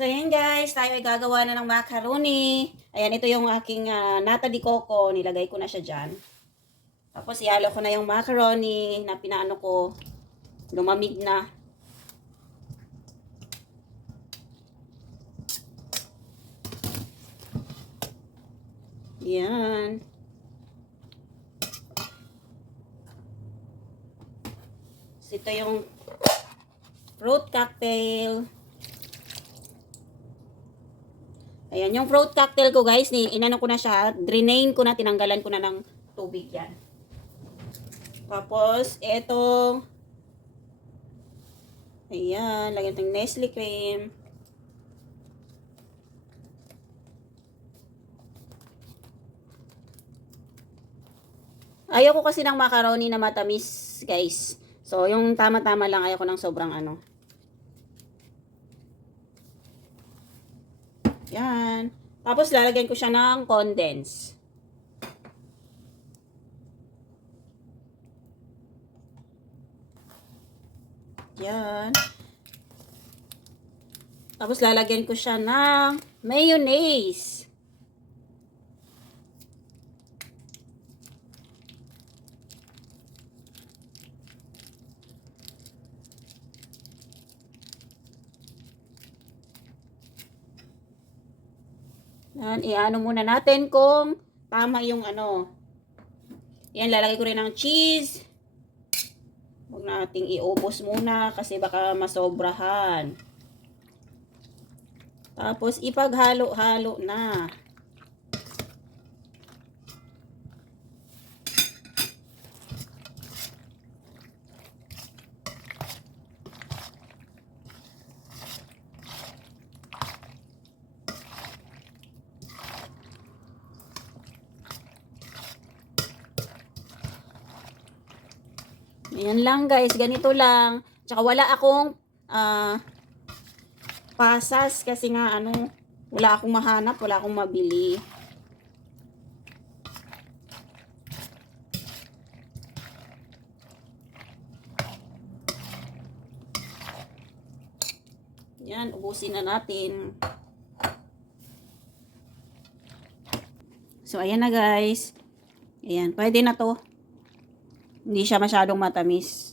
So, ayan guys, tayo ay gagawa na ng macaroni. Ayan, ito yung aking nata de coco. Nilagay ko na siya dyan. Tapos, ihalo ko na yung macaroni na pinaano ko. Lumamig na. Yan. So, ito yung fruit cocktail. Ayan, yung fruit cocktail ko guys, inano ko na siya, drainain ko na, tinanggalan ko na ng tubig yan. Tapos, eto, ayan, lagyan ng Nestle cream. Ayoko kasi ng macaroni na matamis, guys. So, yung tama-tama lang, ayoko ng sobrang ano. Yan. Tapos, lalagyan ko siya ng condense. Yan. Tapos, lalagyan ko siya ng mayonnaise. Yan, iano muna natin kung tama yung ano. Yan, lalagay ko rin ng cheese. Huwag nating iubos muna kasi baka masobrahan. Tapos, ipaghalo-halo na. Ayan lang guys, ganito lang. Tsaka wala akong pasas kasi nga ano, wala akong mahanap, wala akong mabili. Yan, ubusin na natin. So, ayan na guys. Ayan, pwede na to. Hindi siya masyadong matamis.